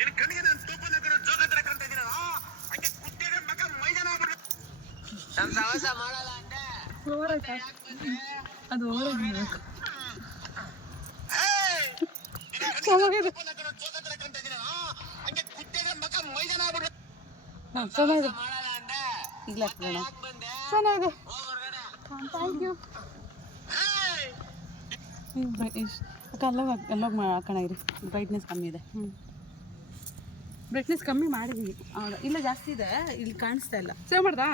ನಿನ್ ಕಣ್ಣಿಗೆ ನಾನು ಟೋಪನ್ ಹಾಕಿರೋ ಜೋಗ ಕಂತ ಇದೀನಲ್ಲ ಹಂಗೆ ಕುತ್ತಿಗೆ ಮಗ ಮೈದಾನ ನಮ್ ಸಹವಾಸ ಮಾಡಲ್ಲ ಅಂದೆ. ಅದು ಮೈದಾನ ಆಗ್ಬಿಡು. ಹಾಂ ಚೆನ್ನಾಗಿದೆ. ಮಾಡಲ್ಲ ಅಂದೆ. ಇಲ್ಲ ಚೆನ್ನಾಗಿದೆ. ಥ್ಯಾಂಕ್ ಯು ಅಕ್ಕ ಅಲ್ಲೋಗಿ ಅಲ್ಲೋಗಿ ಹಾಕೋಣ ಇರಿ. ಬ್ರೈಟ್ನೆಸ್ ಕಮ್ಮಿ ಇದೆ. ಹ್ಞೂ ಬ್ರೈಟ್ನೆಸ್ ಕಮ್ಮಿ ಮಾಡಿದೀನಿ ಹೌದಾ ಇಲ್ಲ ಜಾಸ್ತಿ ಇದೆ ಇಲ್ಲಿ ಕಾಣಿಸ್ತಾ ಇಲ್ಲ. ಸೇವ್ ಮಾಡ್ದಾ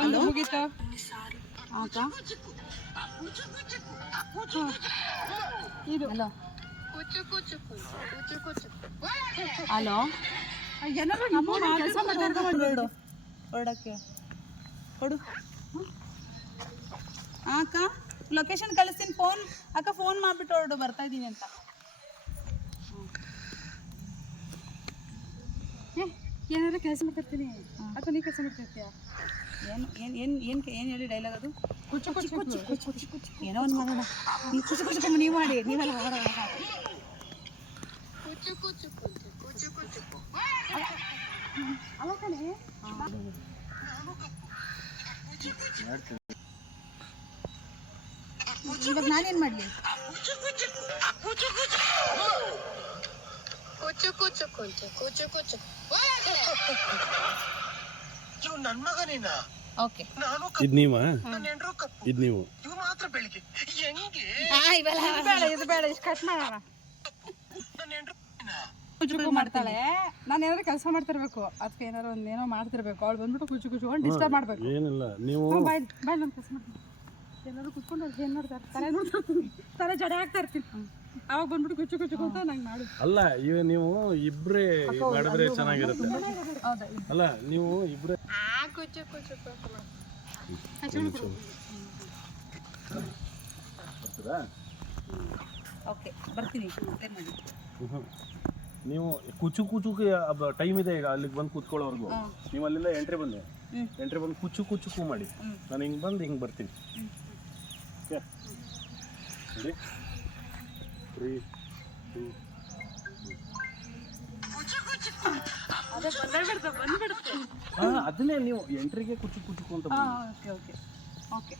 ಒಂದು ಮುಗೀತು? ಆಕಾ ಇದು. ಹಲೋ? ಹಲೋ? ಏನಾದ್ರು ಕೆಲಸ ಹೊರಡು ಹೊರಡಕ್ಕೆ ಹೊಡು ಹಾಂ ಅಕ್ಕ ಲೊಕೇಶನ್ ಕಳಿಸ್ತೀನಿ ಫೋನ್ ಅಕ್ಕ ಫೋನ್ ಮಾಡಿಬಿಟ್ಟು ಹೊರಡು ಬರ್ತಾ ಇದ್ದೀನಿ ಅಂತ. ಏನಾದ್ರು ಕೆಲಸ ಮಾಡ್ತಿರ್ತೀನಿ ಅಥವಾ ನೀ ಕೆಲಸ ಮಾಡ್ತಿರ್ತೀಯ ಏನು ಏನು ಏನು ಏನು ಏನು ಹೇಳಿ ಡೈಲಾಗ್ ಅದು ಕುಚ್ಚು ಕುಚ್ಚು ಕುಚ್ಚು ಕುಚ್ಚು ಕುಚ್ಚು ಏನೋ ಒಂದು ಮಾಡೋಣ ನೀವು ಖುಷಿ ಖುಷಿ ನೀವು ಮಾಡಿ ನೀವೆಲ್ಲ ಮಾಡೋಣ ಅಲ್ಲ ಕಣೆ ಇವಾಗ ನಾನೇನು ಮಾಡಲಿ ಕುಚ್ಚು ಕುಚ್ಚು ಕುಚ್ಚು ಕುಚ್ಚು ಕುಚ್ಚು ಇವ್ ನನ್ ಮಗ ನೀನ ಓಕೆ. ನಾನು ಇದ್ ನೀವಾ? ನನ್ನ ಹೆಂಡ್ರು ಕಪ್ಪು. ಇದು ನೀವು? ಇವ್ ಮಾತ್ರ ಬೆಳಿಗ್ಗೆ. ಹೆಂಗೆ? ಇದು ಬೇಡ ಇದು ಬೇಡ ಇಷ್ಟು ಕಟ್ ಮಾಡೋಣ ನನ್ನ ಹೆಂಡ್ರು ನೀನ ಕುಚ್ಚು ಮಾಡ್ತಾಳೆ. ನಾನು ಏನಾದ್ರು ಕೆಲಸ ಮಾಡ್ತಿರ್ಬೇಕು. ಅದಕ್ಕೆ ಏನಾದ್ರು ಒಂದೇನೋ ಮಾಡ್ತಿರ್ಬೇಕು. ಅವಳು ಬಂದ್ಬಿಟ್ಟು ಕುಚು ಕುಚು ಡಿಸ್ಟರ್ಬ್ ಮಾಡ್ಬೇಕು. ಏನಿಲ್ಲ. ನೀವು ಬಾಯ್ ಬಾಯ್ ನಾನು ಕೆಲಸ ಮಾಡ್ತೀನಿ. ಎಲ್ಲರೂ ಕುತ್ಕೊಂಡು ಅವ್ರು ಏನು ನೋಡ್ತಾರೆ ತಲೆ ನೋಡ್ತಾರೆ ತಲೆ ಜಡೆ ಹಾಕ್ತಾ ಇರ್ತೀನಿ. ಅವಾಗ ಬಂದ್ಬಿಟ್ಟು ಕುಚ್ಚು ಕುಚ್ಚು ಅಂತ ನಂಗೆ ಮಾಡು. ಅಲ್ಲ ಇವ ನೀವು ಇಬ್ರೇ ಮಾಡಿದ್ರೆ ಚೆನ್ನಾಗಿರುತ್ತೆ. ಹೌದಾ ಅಲ್ಲ ನೀವು ಇಬ್ರೇ ಆ ಕುಚ್ಚು ಕುಚ್ಚು ಕುಚ್ಚು ಬರ್ತೀರಾ? ಓಕೆ ಬರ್ತೀನಿ. ನೀವು ಕುಚು ಕುಚುಕು ಟೈಮ್ ಇದೆ ಈಗ ಅಲ್ಲಿಗೆ ಬಂದು ಕೂತ್ಕೊಳ್ಳೋವರೆಗೂ. ನೀವು ಅಲ್ಲಿಂದ ಎಂಟ್ರಿ ಬಂದೆ ಎಂಟ್ರಿ ಬಂದು ಕುಚು ಕುಚುಕು ಮಾಡಿ. ನಾನು ಹಿಂಗೆ ಬಂದು ಹಿಂಗೆ ಬರ್ತೀನಿ. Yeah. Ready? Three, two, ಅದನ್ನೇ ನೀವು ಎಂಟ್ರಿಗೆ ಕುಚು ಕುಚುಕು ಅಂತ ಓಕೆ ಓಕೆ ಓಕೆ.